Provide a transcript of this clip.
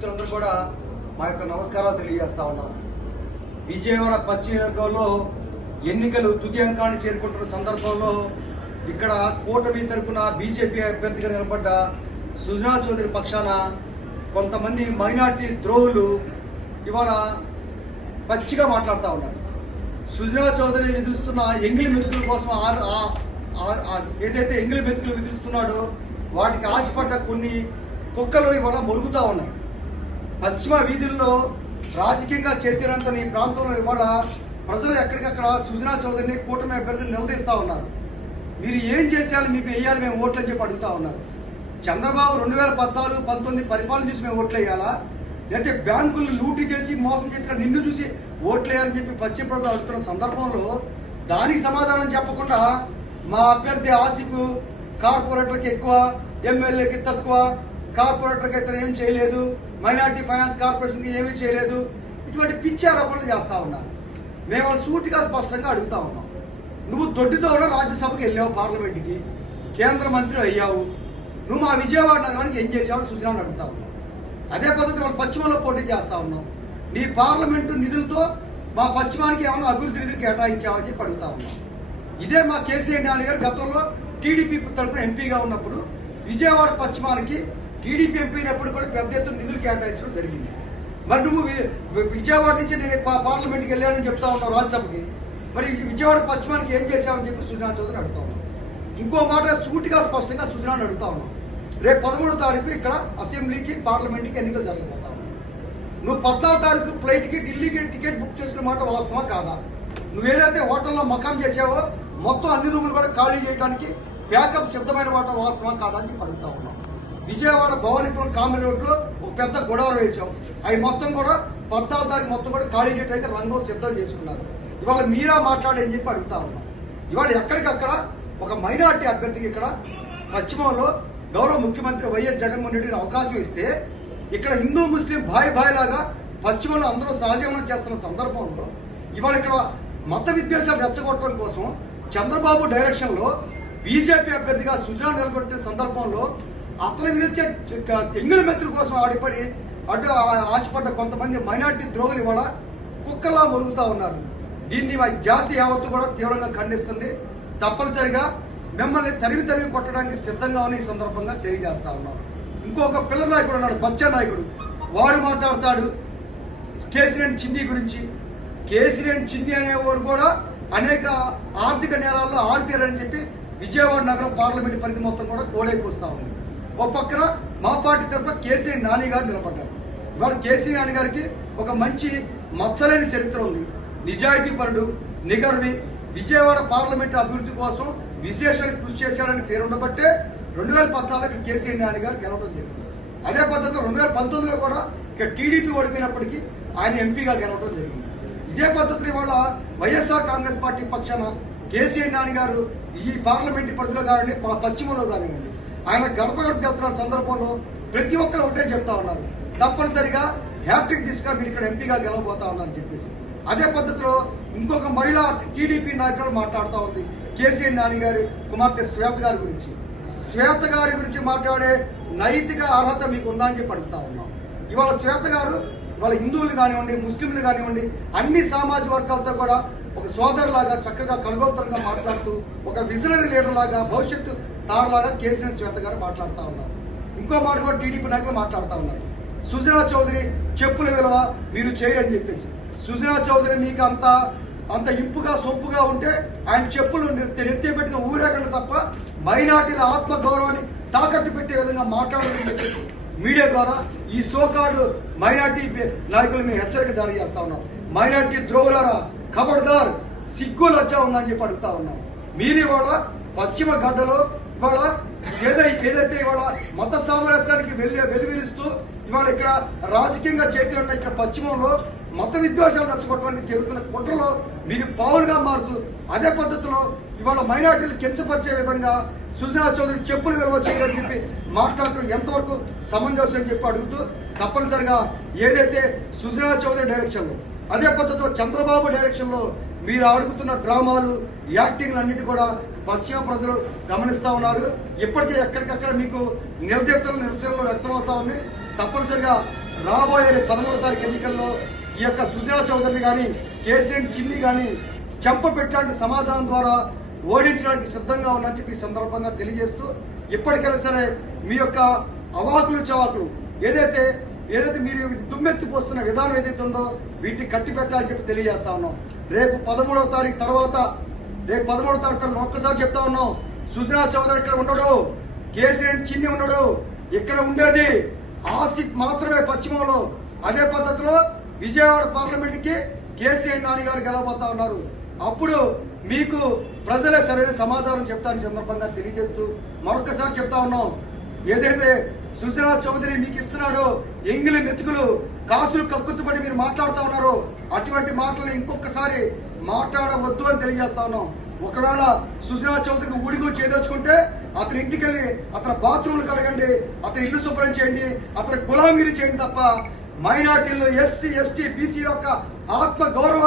మిత్రులందరూ కూడా మా యొక్క నమస్కారాలు తెలియజేస్తా ఉన్నాను. విజయవాడ పశ్చిమ నియోజకవర్గంలో ఎన్నికలు తుది అంకాన్ని చేరుకుంటున్న సందర్భంలో ఇక్కడ కూటమి తరపున బీజేపీ అభ్యర్థిగా నిలబడ్డ సుజనా చౌదరి పక్షాన కొంతమంది మైనార్టీ ద్రోహులు ఇవాళ పచ్చిగా మాట్లాడుతూ ఉన్నారు. సుజనా చౌదరి విధిస్తున్న ఎంగిలి మెతుకుల కోసం ఏదైతే ఎంగిలి మెతుకులు విధిస్తున్నాడో వాటికి ఆశపడ్డ కొన్ని కుక్కలు ఇవాళ మొరుగుతూ ఉన్నాయి. పశ్చిమ వీధుల్లో రాజకీయంగా చేతిరంతని ఈ ప్రాంతంలో ఇవాళ ప్రజలు ఎక్కడికక్కడ సుజనా చౌదరిని కూటమి అభ్యర్థిని నిలదీస్తా ఉన్నారు. మీరు ఏం చేసేయాలి, మీకు వేయాలి మేము ఓట్లు అని చెప్పి అడుగుతా ఉన్నారు. చంద్రబాబు 2014-19 పరిపాలన చూసి మేము ఓట్లు వేయాలా, లేకపోతే బ్యాంకులు లూటీ చేసి మోసం చేసిన నిన్ను చూసి ఓట్లు వేయాలని చెప్పి పశ్చిమ ప్రజలు అడుగుతున్న సందర్భంలో దానికి సమాధానం చెప్పకుండా మా అభ్యర్థి ఆసిఫ్ కార్పొరేటర్కి ఎక్కువ, ఎమ్మెల్యేకి తక్కువ, కార్పొరేటర్కి అయితే ఏం చేయలేదు, మైనార్టీ ఫైనాన్స్ కార్పొరేషన్కి ఏమీ చేయలేదు, ఇటువంటి పిచ్చి ఆరోపణలు చేస్తా ఉన్నారు. మేము సూటిగా స్పష్టంగా అడుగుతా ఉన్నాం. నువ్వు దొడ్డితో కూడా రాజ్యసభకి వెళ్ళావు, పార్లమెంట్కి కేంద్ర మంత్రి అయ్యావు, నువ్వు మా విజయవాడ నగరానికి ఏం చేసావు సుజనాన్ని అడుగుతా ఉన్నావు. అదే పద్ధతి మనం పశ్చిమంలో పోటీ చేస్తా ఉన్నాం. నీ పార్లమెంటు నిధులతో మా పశ్చిమానికి ఏమైనా అభివృద్ధి నిధులు కేటాయించావని చెప్పి అడుగుతా ఉన్నాం. ఇదే మా కేసీఆర్ నాని గారు గతంలో టీడీపీ తరఫున ఎంపీగా ఉన్నప్పుడు విజయవాడ పశ్చిమానికి టీడీపీ ఎంపీ అయినప్పుడు కూడా పెద్ద ఎత్తున నిధులు కేటాయించడం జరిగింది. మరి నువ్వు విజయవాడ నుంచి నేను పార్లమెంట్కి వెళ్ళానని చెప్తా ఉన్నావు రాజ్యసభకి, మరి విజయవాడ పశ్చిమానికి ఏం చేశావని చెప్పి సుజనా చౌదరి అడుగుతా ఉన్నాం. ఇంకో మాట సూటిగా స్పష్టంగా సుజనాన్ని అడుగుతా ఉన్నాం. రేపు 13వ తారీఖు ఇక్కడ అసెంబ్లీకి పార్లమెంట్కి ఎన్నికలు జరగబోతా ఉన్నావు. నువ్వు 14వ తారీఖు ఫ్లైట్కి ఢిల్లీకి టికెట్ బుక్ చేసుకున్న మాట వాస్తవా కాదా? నువ్వు ఏదైతే హోటల్లో మకాం చేసావో మొత్తం అన్ని రూములు కూడా ఖాళీ చేయడానికి బ్యాకప్ సిద్ధమైన మాట వాస్తవా కాదా అని చెప్పి అడుగుతా ఉన్నాం. విజయవాడ భవానీపురం కామెడీ రోడ్లో ఒక పెద్ద గొడవలు వేసాం, అవి మొత్తం కూడా 14వ తారీఖు మొత్తం కూడా ఖాళీ చేయడానికి రంగం సిద్ధం చేసుకున్నారు. ఇవాళ మీరా మాట్లాడని చెప్పి అడుగుతా ఉన్నాం. ఇవాళ ఎక్కడికక్కడ ఒక మైనార్టీ అభ్యర్థికి ఇక్కడ పశ్చిమంలో గౌరవ ముఖ్యమంత్రి వైఎస్ జగన్మోహన్ రెడ్డికి అవకాశం ఇస్తే ఇక్కడ హిందూ ముస్లిం భాయ్ లాగా పశ్చిమంలో అందరూ సహజీవనం చేస్తున్న సందర్భంలో ఇవాళ ఇక్కడ మత విద్వేషాలు రెచ్చగొట్టడం కోసం చంద్రబాబు డైరెక్షన్ లో బీజేపీ అభ్యర్థిగా సుజనా నిలబెట్టిన సందర్భంలో అతను విధించే ఎంగిలి మెతుల కోసం ఆడిపడి ఆశపడ్డ కొంతమంది మైనార్టీ ద్రోహులు ఇవాళ కుక్కలా మొరుగుతా ఉన్నారు. దీన్ని జాతి యావత్తు కూడా తీవ్రంగా ఖండిస్తుంది. తప్పనిసరిగా మిమ్మల్ని తరిమి కొట్టడానికి సిద్ధంగా ఉన్న ఈ సందర్భంగా తెలియజేస్తా ఉన్నాం. ఇంకొక పిల్ల నాయకుడు ఉన్నాడు, బచ్చా నాయకుడు, వాడు మాట్లాడతాడు కేసినేని చిన్ని గురించి. కేసినేని చిన్ని అనేవాడు కూడా అనేక ఆర్థిక నేరాల్లో ఆరితేరని చెప్పి విజయవాడ నగరం పార్లమెంట్ పరిధి మొత్తం కూడా కోడైకొస్తా ఉంది. ఒక పక్కన మా పార్టీ తరఫున కేసీఆర్ నాని గారు నిలబడ్డారు. ఇవాళ కేసీఆర్ నాని గారికి ఒక మంచి మచ్చలేని చరిత్ర ఉంది. నిజాయితీ పరుడు, నిగర్వి, విజయవాడ పార్లమెంట్ అభివృద్ధి కోసం విశేషానికి కృషి చేశాడని పేరు ఉండబట్టే 2014 కేసీఆర్ నాని గారు గెలవడం జరిగింది. అదే పద్ధతిలో 2019లో కూడా ఇక్కడ టీడీపీ ఓడిపోయినప్పటికీ ఆయన ఎంపీగా గెలవడం జరిగింది. ఇదే పద్ధతిలో ఇవాళ వైఎస్ఆర్ కాంగ్రెస్ పార్టీ పక్షాన కేసీఆర్ నాని గారు ఈ పార్లమెంట్ పరిధిలో కానివ్వండి, పశ్చిమంలో కానివ్వండి, ఆయన గడప వెళ్తున్న సందర్భంలో ప్రతి ఒక్కరు ఒకటే చెప్తా ఉన్నారు, తప్పనిసరిగా హ్యాట్రిక్ దిశగా మీరు ఇక్కడ ఎంపీగా గెలవబోతా ఉన్నారని చెప్పేసి. అదే పద్ధతిలో ఇంకొక మహిళా టీడీపీ నాయకులు మాట్లాడుతూ ఉంది కేసీఆర్ నాని గారి కుమార్తె శ్వేత గారి గురించి. శ్వేత గారి గురించి మాట్లాడే నైతిక అర్హత మీకు ఉందా అని చెప్పి అడుగుతా ఉన్నాం. ఇవాళ శ్వేత గారు ఇవాళ హిందువులు కానివ్వండి, ముస్లింలు కానివ్వండి, అన్ని సామాజిక వర్గాలతో కూడా ఒక సోదరులాగా చక్కగా కలగోత్తరంగా మాట్లాడుతూ ఒక విజనరీ లీడర్ లాగా, భవిష్యత్తు తారలాగా కేసీఆర్ శ్వేత గారు మాట్లాడుతూ ఉన్నారు. ఇంకో మాట కూడా టీడీపీ నాయకులు మాట్లాడుతూ ఉన్నారు. సుజనా చౌదరి చెప్పుల విలువ మీరు చేయరని చెప్పేసి. సుజనా చౌదరి మీకు అంత ఇంపుగా సొంపుగా ఉంటే ఆయన చెప్పులు నెత్తి పెట్టిన ఊరేగండి తప్ప మైనార్టీల ఆత్మ గౌరవాన్ని తాకట్టు పెట్టే విధంగా మాట్లాడాలని చెప్పేసి మీడియా ద్వారా ఈ సోకాడు మైనార్టీ నాయకులు మేము హెచ్చరిక జారీ చేస్తా ఉన్నాం. మైనార్టీ ద్రోహులరా, ఖబర్దార్, సిగ్గు లజ్జ ఉందని చెప్పి అడుగుతా ఉన్నాం. మీరు ఇవాళ పశ్చిమ గడ్డలో ఇవాళ ఏదైతే ఇవాళ మత సామరస్యానికి వెలువరిస్తూ ఇవాళ ఇక్కడ రాజకీయంగా చేతులున్న ఇక్కడ పశ్చిమంలో మత విద్వేషాలు నచ్చగొట్టడానికి జరుగుతున్న కుట్రలో మీరు పావులుగా మారుతూ అదే పద్ధతిలో ఇవాళ మైనార్టీలు కించపరిచే విధంగా సుజనా చౌదరి చెప్పులు విలువ చేయాలని చెప్పి మాట్లాడటం ఎంతవరకు సమంజసం అని చెప్పి అడుగుతూ, తప్పనిసరిగా ఏదైతే సుజనా చౌదరి డైరెక్షన్లో అదే పద్ధతిలో చంద్రబాబు డైరెక్షన్లో మీరు అడుగుతున్న డ్రామాలు, యాక్టింగ్లు అన్నిటి కూడా పశ్చిమ ప్రజలు గమనిస్తా ఉన్నారు. ఇప్పటికే ఎక్కడికక్కడ మీకు నిరసనలు వ్యక్తమవుతా ఉన్నాయి. తప్పనిసరిగా రాబోయే 13వ తారీఖు ఎన్నికల్లో ఈ యొక్క సుజనా చౌదరిని కానీ కేసీఆర్ చిన్ని కానీ చెంపపెట్టాంటి సమాధానం ద్వారా ఓడించడానికి సిద్ధంగా ఉన్నట్టు చెప్పి ఈ సందర్భంగా తెలియజేస్తూ ఇప్పటికైనా సరే మీ యొక్క అవాకులు చవాకులు ఏదైతే మీరు దుమ్మెత్తి పోస్తున్న విధానం ఏదైతే ఉందో వీటిని కట్టి పెట్టాలని చెప్పి తెలియజేస్తా ఉన్నాం. రేపు 13వ తారీఖు తర్వాత ఒక్కసారి చెప్తా ఉన్నాం, సుజనా చౌదరి ఇక్కడ ఉండడు, కేసీఆర్ చిన్ని ఉండడు, ఇక్కడ ఉండేది ఆసిఫ్ మాత్రమే పశ్చిమంలో. అదే పద్ధతిలో విజయవాడ పార్లమెంట్ కి కేసీఆర్ నాని గారు గెలవబోతా ఉన్నారు. అప్పుడు మీకు ప్రజలే సరైన సమాధానం చెప్తారని సందర్భంగా తెలియజేస్తూ మరొకసారి చెప్తా ఉన్నాం, ఏదైతే సుజనా చౌదరి మీకు ఇస్తున్నాడో ఎంగిలి మెతుకులు కాసులు కక్కుతుపడి మీరు మాట్లాడుతూ ఉన్నారో అటువంటి మాటలు ఇంకొకసారి మాట్లాడవద్దు అని తెలియజేస్తా ఉన్నాం. ఒకవేళ సుజనా చౌదరికి ఊడిగో చేయదలుచుకుంటే అతని ఇంటికి వెళ్ళి అతని బాత్రూమ్లు కడగండి, అతని ఇల్లు శుభ్రం చేయండి, అతని గులాంగిరి చేయండి తప్ప మైనార్టీలు, ఎస్సీ, ఎస్టీ, బీసీ యొక్క ఆత్మ గౌరవం